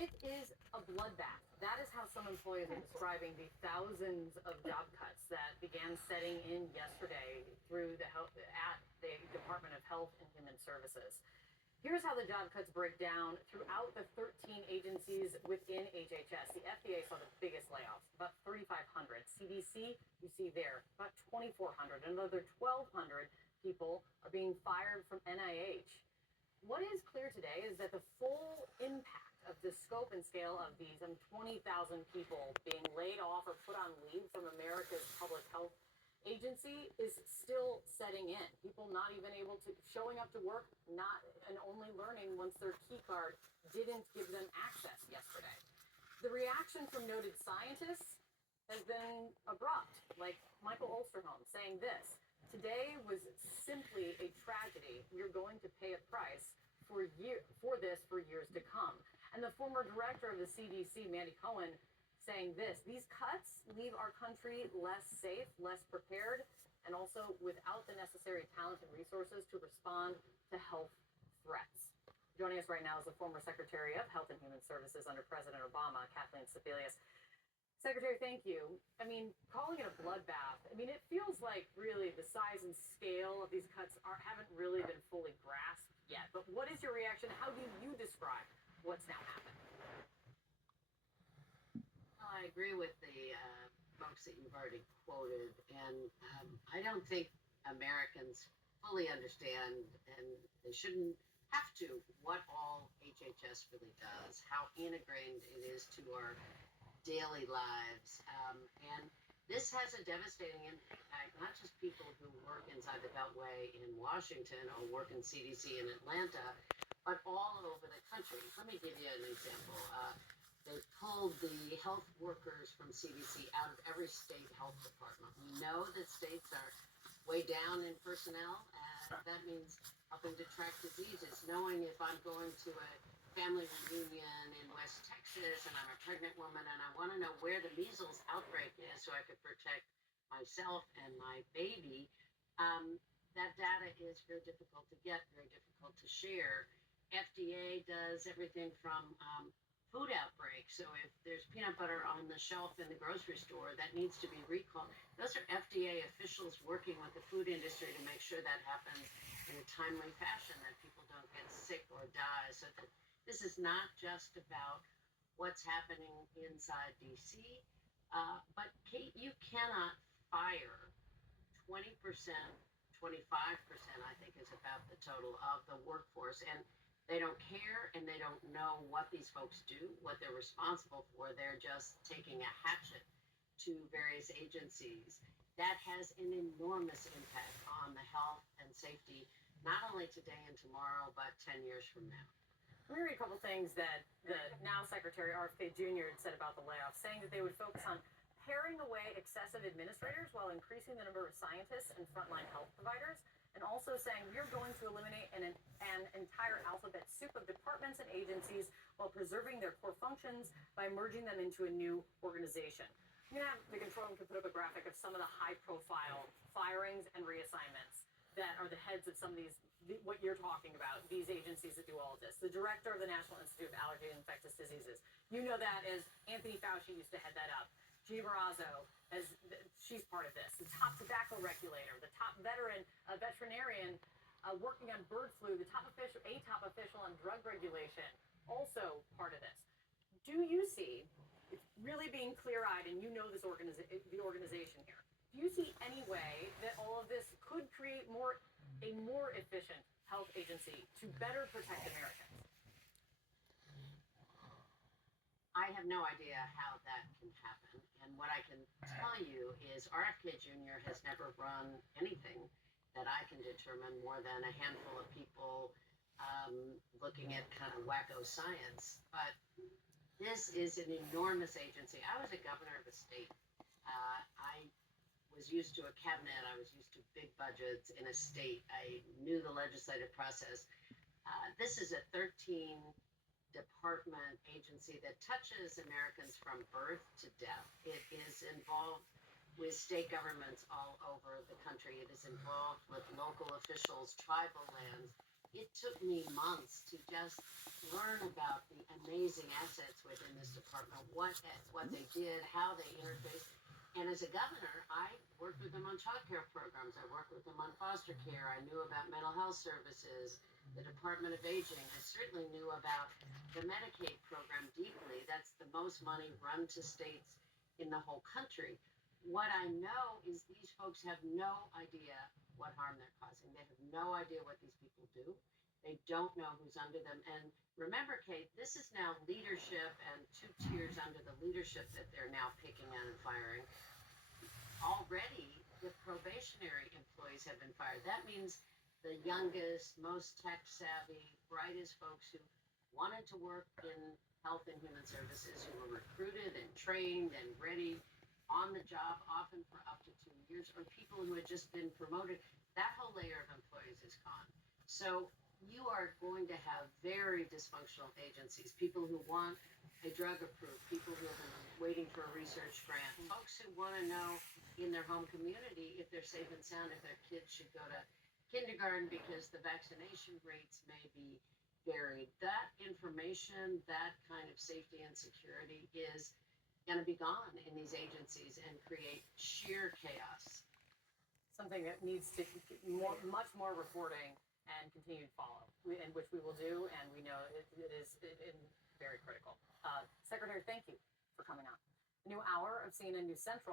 It is a bloodbath. That is how some employers are describing the thousands of job cuts that began setting in yesterday through the health at the Department of Health and Human Services. Here's how the job cuts break down throughout the 13 agencies within HHS. The FDA saw the biggest layoffs, about 3,500. CDC, you see there, about 2,400. Another 1,200 people are being fired from NIH. What is clear today is that the full impact of the scope and scale of these 20,000 people being laid off or put on leave from America's public health agency is still setting in. People not even able to showing up to work, not and only learning once their key card didn't give them access yesterday. The reaction from noted scientists has been abrupt, like Michael Osterholm saying this: today was simply a tragedy. You're going to pay a price for this for years to come. And the former director of the CDC, Mandy Cohen, saying this: these cuts leave our country less safe, less prepared, and also without the necessary talent and resources to respond to health threats. Joining us right now is the former Secretary of Health and Human Services under President Obama, Kathleen Sebelius. Secretary, thank you. I mean, calling it a bloodbath, I mean, it feels like really the size and scale of these cuts haven't really been fully grasped yet. But what is your reaction? How do you describe what's now happened? Well, I agree with the folks that you've already quoted, and I don't think Americans fully understand, and they shouldn't have to, what all HHS really does, how integrated it is to our daily lives. And this has a devastating impact, not just people who work inside the Beltway in Washington or work in CDC in Atlanta, but all over the country. Let me give you an example. They pulled the health workers from CDC out of every state health department. We know that states are way down in personnel, and that means helping to track diseases, knowing if I'm going to a family reunion in West Texas and I'm a pregnant woman and I want to know where the measles outbreak is so I could protect myself and my baby. That data is very difficult to get, very difficult to share. FDA does everything from food outbreaks. So if there's peanut butter on the shelf in the grocery store that needs to be recalled, those are FDA officials working with the food industry to make sure that happens in a timely fashion, that people don't get sick or die. So that this is not just about what's happening inside DC, but Kate, you cannot fire 20%, 25%, I think is about the total of the workforce. And they don't care and they don't know what these folks do, what they're responsible for. They're just taking a hatchet to various agencies. That has an enormous impact on the health and safety, not only today and tomorrow, but 10 years from now. Let me read a couple things that the now Secretary RFK Jr. had said about the layoffs, saying that they would focus on paring away excessive administrators while increasing the number of scientists and frontline health providers, and also saying we're going to eliminate an entire alphabet soup of departments and agencies while preserving their core functions by merging them into a new organization. I'm going to have the control room put up a graphic of some of the high-profile firings and reassignments that are the heads of some of these, what you're talking about, these agencies that do all of this. The director of the National Institute of Allergy and Infectious Diseases. You know that as Anthony Fauci used to head that up. Gina Barrazo, she's part of this. The top tobacco regulator, the top veterinarian working on bird flu, a top official on drug regulation, also part of this. Do you see, it's really being clear-eyed, and you know this the organization here, do you see any way that all of this could create a more efficient health agency to better protect Americans? I have no idea how that can happen. And what I can tell you is RFK Jr. has never run anything that I can determine more than a handful of people looking at kind of wacko science. But this is an enormous agency. I was a governor of a state. I was used to a cabinet. I was used to big budgets in a state. I knew the legislative process. This is a 13-department agency that touches Americans from birth to death. It is involved with state governments all over the country. It is involved with local officials, tribal lands. it took me months to just learn about the amazing assets within this department, what they did, how they interface. And as a governor, I worked with them on child care programs. I worked with them on foster care. I knew about mental health services, the Department of Aging. I certainly knew about the Medicaid program deeply. That's the most money run to states in the whole country. What I know is these folks have no idea what harm they're causing. They have no idea what these people do. They don't know who's under them. And remember, Kate, this is now leadership and two tiers under the leadership that they're now picking out and firing. Already, the probationary employees have been fired. That means the youngest, most tech savvy, brightest folks who wanted to work in health and human services, who were recruited and trained and ready on the job, often for up to 2 years, or people who had just been promoted. That whole layer of employees is gone. So you are going to have very dysfunctional agencies, people who want a drug approved, people who have been waiting for a research grant, folks who want to know in their home community if they're safe and sound, if their kids should go to kindergarten because the vaccination rates may be varied. That information, that kind of safety and security is going to be gone in these agencies and create sheer chaos. Something that needs to much more reporting and continued follow, and which we will do, and we know it is very critical. Secretary, thank you for coming on. A new hour of CNN News Central.